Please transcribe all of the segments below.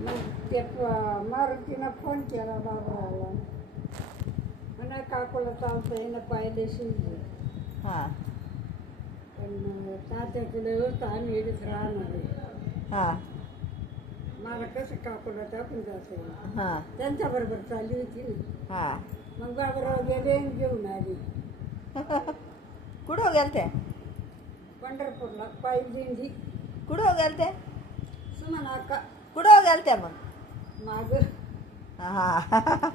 मग ते मारुतीनं फोन केला बाबराला, म्हणा काकूला चालतं ना पाहिले शिवले. हां पण तात्याकडे होतं आम्ही इकडेच राहणार आहे. हां मला कसं काकूला टाकून जायचं. हां त्यांच्याबरोबर चालली होती ना. हां मग बाबराव गेले आणि घेऊन आली. कुठं गेल ते? पंढरपूरला पायी दिंडी. कुठं गेल ते? सुमना का कुठं गेल त्या मग? माग हां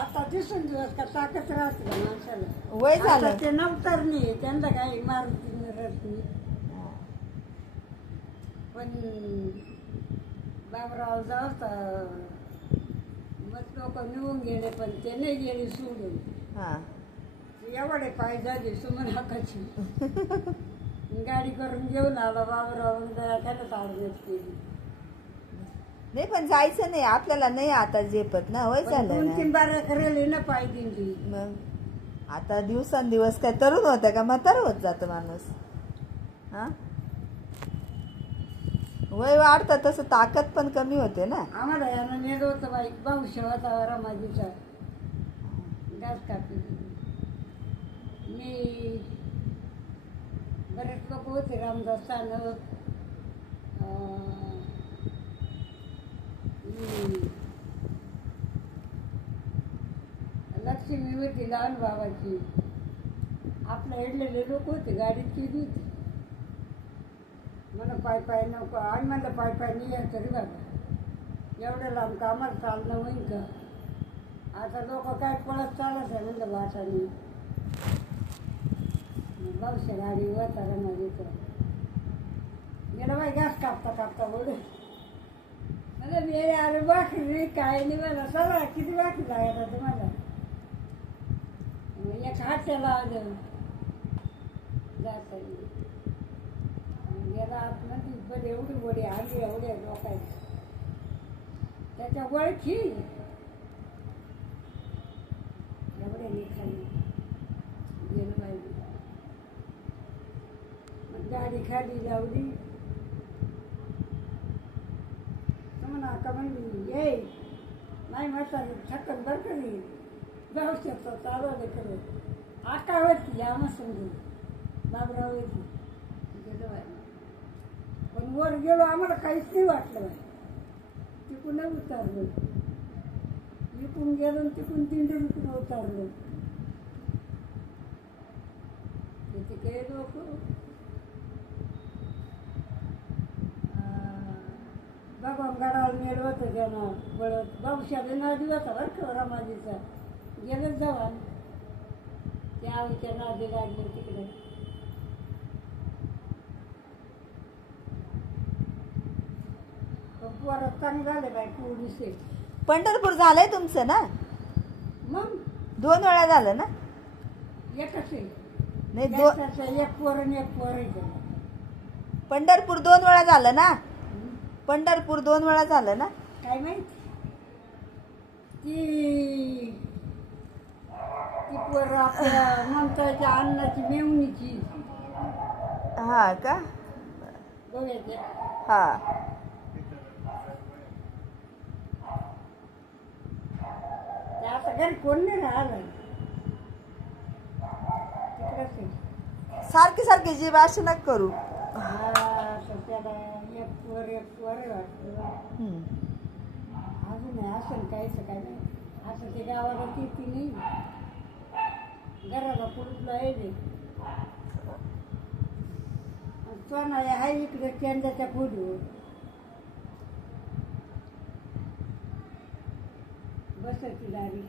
आता दिसून दिवस का ताकद राहते का माणसाला. वय झालं. आता ते नवतरणी आहे, त्यांना काही मारुती रथ नाही. पण बाबराव जाऊ मग लोक निघून गेले, पण ते नाही गेले सोडून. हां एवढे पाय झाले सुमन हकाची. गाडी करून घेऊन आला बाबराव, त्याला ताडमेट केली. नाही पण जायचं नाही आपल्याला, नाही आता झेपत ना. वय झालं 2-3 बाऱ्या करेल ना पाय दिंडी. मग आता दिवसांदिवस काय तरुण होतं का म्हातार होत जातं माणूस. हां वय वाढतं तसं ताकद पण कमी होते ना. आम्हाला यानं नेलं होतं बाई, भाऊ शेवाचा रमाजीचा घास कापी. मी बरेच लोक होते, रामदास सानप, लक्ष्मी होती लहान बाबाची. आपल्या इडलेले लोक होते, गाडीत केली होती. म्हणून पाय पाय नको, आणि म्हणलं पाय पाय नाही यायचं रे बाबा, एवढं लांब कामाला चालणं होईन का. आता लोक काय पळत चालत आहे म्हणलं वाटाने. भाऊच्या गाडी होता रमाजीचं गेलं बाई, घास कापता कापता बोल. म्हणजे मी अरे बाकी काय नाही मला सगळा किती बाकी लागायला तुम्हाला. एक हात्याला आलं जाता गेला आतमध्ये, पण एवढी वडी आली एवढ्या लोकांची त्याच्या वळखी एवढ्या खाली गेलं पाहिजे. मग गाडी खाली लावली. म्हणा का म्हणली ये नाही म्हटलं छक्कन बरं करी जाऊ शकतो चालवलं करत. आकावरती आम्हा समजून बाबराव येते गेलो बाय. पण वर गेलो आम्हाला काहीच नाही वाटलं बाय. तिकून उतारलो, इकून गेलो तिकून दिंडीतून उतारलो. तिथे काही लोक भगवान गडाला नेलं होतं त्यानं बळत. बाबूशाला नादी होता बरं का रमाजीचा. गेलंच जवान त्या आईच्या नादी लागले तिकडे. पोरात चांगलं झालं बाई पोलीस. पंढरपूर झालंय तुमचं ना? मग 2 वेळा झालं ना? एकच आहे नाही एक पोर आणि एक पोर आहे. पंढरपूर 2 वेळा झालं ना? पंढरपूर 2 वेळा झालं ना? काय माहिती ती पोर आपल्या ममताच्या अन्नाची मेवणीची. हा का? गोव्याच्या. हा आता घरी कोण नाही राहिलं तिकडे. सारखी सारखी जीभ अशी नका करू. त्याला एक पोर वाटतं अजून नाही असं काहीच काय नाही. असं ते गावाला किती नाही, घराला कुलूपला येते. सोना आहे इकडे केंद्राच्या खोलीवर बसायची दारी.